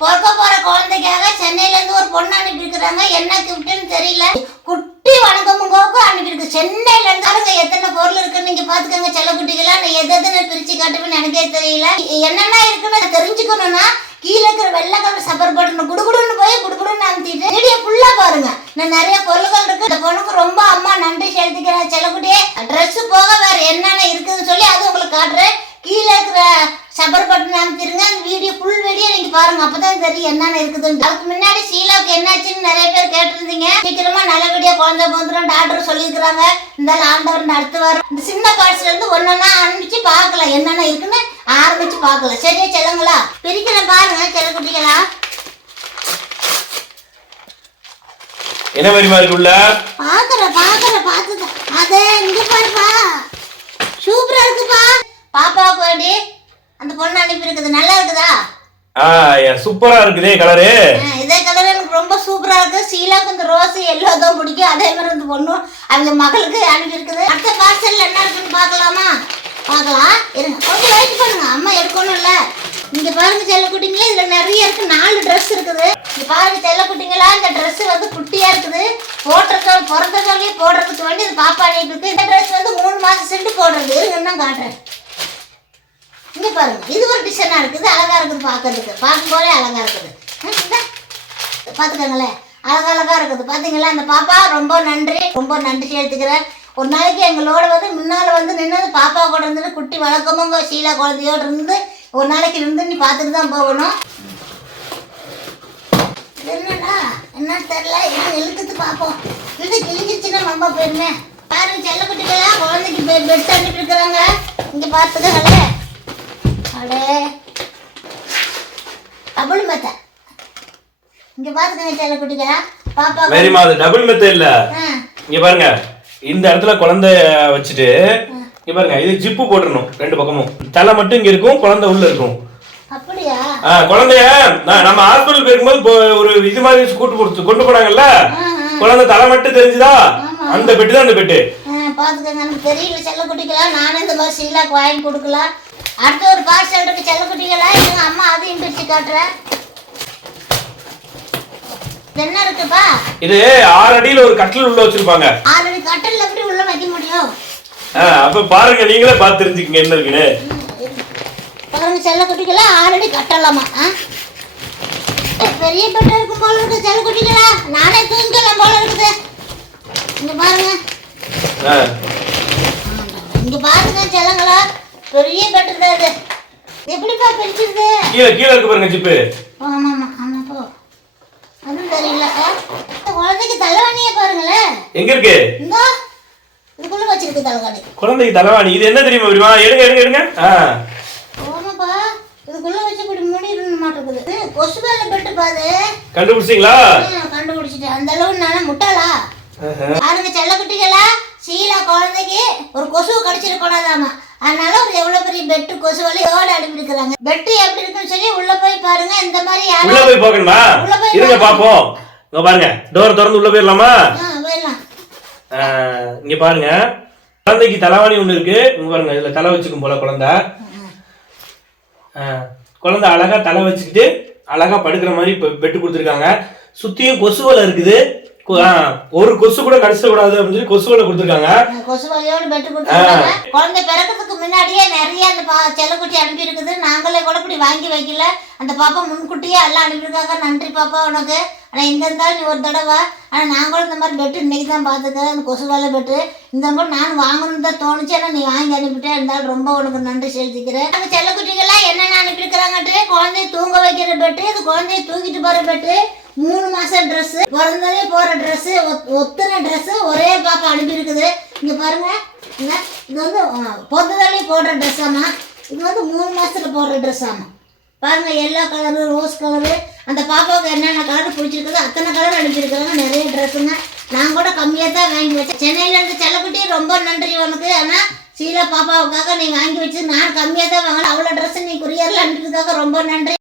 பிறக்க போற குழந்தைக்காக சென்னையில இருந்து ஒரு பொண்ணு அனுப்பியிருக்கிறாங்க என்ன கிஃப்ட்னு தெரியல. குட்டி வணக்கமுங்கோக்கு அனுப்பியிருக்கு சென்னையில இருந்து பாருங்க எத்தனை பொருள் இருக்குன்னு நீங்க பாத்துக்கோங்க செல்ல குட்டிகளா நான் எது எதுன்னு பிரிச்சு காட்டுவேன்னு எனக்கே தெரியல. என்னென்ன இருக்குன்னு தெரிஞ்சுக்கணும்னா கீழே இருக்கிற வெள்ளை கலர் சப்பர் பட்டன் குடுகுடுன்னு போய் குடுகுடுன்னு அமுத்திட்டு வீடியோ ஃபுல்லா பாருங்க. நான் நிறைய பொருள்கள் இருக்கு. இந்த பொண்ணுக்கு ரொம்ப அம்மா நன்றி செலுத்திக்கிறேன். செல்லக்குட்டியே ட்ரெஸ் போக வேற என்னென்ன இருக்குதுன்னு சொல்லி அது உங்களுக்கு காட்டுறேன். கீழே இருக்கிற சப்பர் அமுத்திருங்க அந்த வீடியோ ஃபுல் வீடியோ நீங்க பாருங்க. அப்பதான் தெரியும் என்னென்ன இருக்குதுன்னு அதுக்கு முன்னாடி ஷீலாவுக்கு என்னாச்சுன்னு நிறைய பேர் கேட்டிருந்தீங்க. சீக்கிரமா நல்லபடியா குழந்தை பிறந்துரும் டாக்டர் சொல்லியிருக்கிறாங்க. இந்த ஆண்டவர் அடுத்து வரும். இந்த சின்ன பார்ட்ஸ்ல இருந்து ஒன்னொன்னா அனுப்பிச்சு பார்க்கலாம் என்னென்ன இருக்குன்னு ஆரம்பிச்சு பார்க்கலாம் சரியா செல்லுங்களா? பிரிக்கிறேன் பாருங்க செல்லக்குட்டிகளா என்ன மாதிரிமா இருக்குள்ள பாக்குறேன் பாக்குறேன் பார்த்துதான். அதே இங்க பாருப்பா சூப்பரா இருக்குப்பா பாப்பாவுக்கு வேண்டி அந்த பொண்ணு அனுப்பி இருக்குது நல்லா இருக்குதா ஆ சூப்பரா இருக்குதே கலரு. இதே கலர் எனக்கு ரொம்ப சூப்பரா இருக்கு. சீலாக்கு இந்த ரோஸ் எல்லோ தான் பிடிக்கும். அதே மாதிரி இந்த பொண்ணும் அவங்க மகளுக்கு அனுப்பி இருக்குது? அடுத்த பார்சல் என்ன இருக்குன்னு பார்க்கலாமா? பார்க்கலாம். இருங்க. கொஞ்சம் வெயிட் பண்ணுங்க. அம்மா எடுக்கணும்ல இங்க பாருங்க செல்லக்குட்டிங்களா இதுல நிறைய இருக்கு. நாலு ட்ரெஸ் இருக்குது. இங்க பாருங்க செல்லக்குட்டிங்களா இந்த ட்ரெஸ் வந்து குட்டியா இருக்குது. போட்டுறத பிறந்த சொல்லி போடுறதுக்கு வேண்டி இது பாப்பா அனுப்பி இருக்கு. இந்த ட்ரெஸ் வந்து மூணு மாசம் சென்று போடுறது. இருங்க நான் காட்டுறேன். இங்கே பாருங்க இது ஒரு டிசைனாக இருக்குது. அழகாக இருக்குது பார்க்கறதுக்கு பார்க்கும் போலே அழகா இருக்குது. பார்த்துக்கோங்களேன். அழகா அழகா இருக்குது. பார்த்தீங்களா? அந்த பாப்பா ரொம்ப நன்றி. ரொம்ப நன்றி செலுத்துக்கிறேன் ஒரு நாளைக்கு எங்களோட வந்து முன்னால் வந்து நின்று பாப்பா கூட இருந்துட்டு குட்டி வழக்கமுங்க ஷீலா குழந்தையோடு இருந்து ஒரு நாளைக்கு இருந்து நீ பார்த்துட்டு தான் போகணும். என்னடா? என்ன தெரில என்ன இழுக்குது பார்ப்போம் இது கிழிஞ்சிச்சுன்னா ரொம்ப பெருமை. பாருங்க செல்லக்குட்டிகளா குழந்தைக்கு பெட் அனுப்பிட்டு அனுப்பி இருக்கிறாங்க. இங்கே பார்த்துக்கங்களே அடே. டபுள் மெத்த இங்கே பார்த்துக்கங்க செல்லக்குட்டிகளா பாப்பா மேரிமா அது டபுள் மெத்த இல்ல. இங்க பாருங்க. இந்த இடத்துல குழந்தை வச்சுட்டு இங்க பாருங்க இது ஜிப்பு போட்டுறணும் ரெண்டு பக்கமும். தலை மட்டும் இங்க இருக்கும் குழந்தை உள்ள இருக்கும். அப்படியா? குழந்தைய நான் நம்ம ஹாஸ்பிட்டல் போயிருக்கும்போது ஒரு இது மாதிரி கூட்டு கொடுத்து கொண்டு போனாங்கல்ல? குழந்தை தலை மட்டும் தெரிஞ்சுதா? அந்த பெட்டு தான் அந்த பெட்டு. எனக்கு தெரியல செல்லக்குட்டிகளா நானும் இந்த மாதிரி சீலாக்கு வாங்கி கொடுக்கலாம். அடுத்த ஒரு பார்சல் இருக்கு. செல்லக்குட்டிகளா எங்க அம்மா அதையும் காட்டுறேன் இது என்ன இருக்குப்பா? இது ஆறு அடியில ஒரு கட்டில் உள்ள வச்சிருப்பாங்க. ஆல்ரெடி கட்டல் எப்படி உள்ள வைக்க முடியும்? அப்ப பாருங்க நீங்களே பார்த்து தெரிஞ்சுக்கங்க என்ன இருக்குன்னு. பாருங்க செல்லக்குட்டிகளா ஆல்ரெடி கட்டலாமா? ஆ? ஏ, பெரிய பெட்டு இருக்கும் போல இருக்கு செல்லக்குட்டிகளா நானே தூங்கிக்கலாம் போல இருக்குது. இங்க பாருங்க. இங்க பாருங்க செல்லங்களா. பெரிய பெட்டு தான் இது. எப்படிப்பா பிரிச்சிருது கீழே கீழே இருக்கு பாருங்க ஜிப்பு. ஆமா ஆமா. ஆமா போ. அதுவும் தெரியல? இந்த குழந்தைக்கு தலைவாணியே பாருங்களேன். எங்க இருக்கு? இந்த. இதுக்குள்ள வச்சிருக்கு தலைவாணி குழந்தைக்கு தலைவாணி இது என்ன தெரியுமா இப்படிமா எடுங்க எடுங்க எடுங்க. ஆமாப்பா இதுக்குள்ள வச்சு இப்படி மூடிடணும் மாட்டேங்குது இது கொசு வேலை பெட்டு பாது கண்டுபிடிச்சிங்களா? கண்டுபிடிச்சிட்டேன். அந்த அளவு நானும் முட்டாளா? பாருங்க செல்லக்குட்டிகளா சீலா குழந்தைக்கு ஒரு கொசு கடிச்சிட கூடாதாமா அதனால ஒரு எவ்வளவு பெரிய பெட்டு கொசு வலியோட அனுப்பியிருக்கிறாங்க பெட்டு எப்படி இருக்குன்னு சொல்லி உள்ள போய் பாருங்க. இந்த மாதிரி உள்ள போய் போய் இருங்க பாப்போம் இங்க பாருங்க. டோர் திறந்து உள்ள போயிடலாமா? போயிடலாம். இங்க பாருங்க. குழந்தைக்கு தலைவாணி ஒண்ணு இருக்கு. இங்க பாருங்க இதுல தலை வச்சுக்கும் போல குழந்தை. குழந்தை அழகா தலை வச்சுக்கிட்டு அழகா படுக்கிற மாதிரி பெட்டு கொடுத்துருக்காங்க. சுத்தியும் கொசு வலை இருக்குது. ஒரு கொசு கூட கடிச்சிட கூடாது அப்படின்னு சொல்லி கொசு வலை கொடுத்துருக்காங்க கொசு வலியோட பெட்டு கொடுத்துருக்காங்க. குழந்தை பிறக்கிறதுக்கு முன்னாடியே நிறைய அந்த செல்லக்குட்டி அனுப்பி இருக்குது நாங்களே கூட இப்படி வாங்கி வைக்கல. அந்த பாப்பா முன்கூட்டியே எல்லாம் அனுப்பியிருக்காங்க. நன்றி பாப்பா உனக்கு. ஆனால் எங்க இருந்தாலும் நீ ஒரு தடவை ஆனால் கூட இந்த மாதிரி பெட்டு இன்னைக்கு தான் பார்த்துக்கிறேன் அந்த கொசு வேலை பெட்டு இந்த கூட நான் வாங்கணும்னு தான் தோணுச்சு. ஆனால் நீ வாங்கி அனுப்பிட்டே இருந்தாலும் ரொம்ப உனக்கு நன்றி செலுத்திக்கிறேன். அந்த செல்லக்குட்டிகள்லாம் என்னென்ன அனுப்பியிருக்கிறாங்கட்டு குழந்தைய தூங்க வைக்கிற பெட்டு இது குழந்தைய தூக்கிட்டு போகிற பெட்டு மூணு மாசம் ட்ரெஸ் பிறந்ததே போற ட்ரெஸ் ஒத்தனை ஒத்துன ஒரே பாப்பா அனுப்பி இருக்குது இங்க பாருங்க. இது வந்து பொதுதலே போடுற ட்ரெஸ் ஆமா. இது வந்து மூணு மாசத்துல போடுற ட்ரெஸ் ஆமா. பாருங்க எல்லோ கலரு ரோஸ் கலரு அந்த பாப்பாவுக்கு என்னென்ன கலர் பிடிச்சிருக்குதோ அத்தனை கலர் அனுப்பியிருக்காங்க நிறைய ட்ரெஸ்ஸுங்க நான் கூட கம்மியாக தான் வாங்கி வச்சேன். சென்னையில இருந்து செல்லக்குட்டி ரொம்ப நன்றி உனக்கு. ஆனால் சீலா பாப்பாவுக்காக நீ வாங்கி வச்சு நான் கம்மியாக தான் வாங்கினேன் அவ்வளோ ட்ரெஸ் நீ குரியரில் அனுப்பியதுக்காக ரொம்ப நன்றி.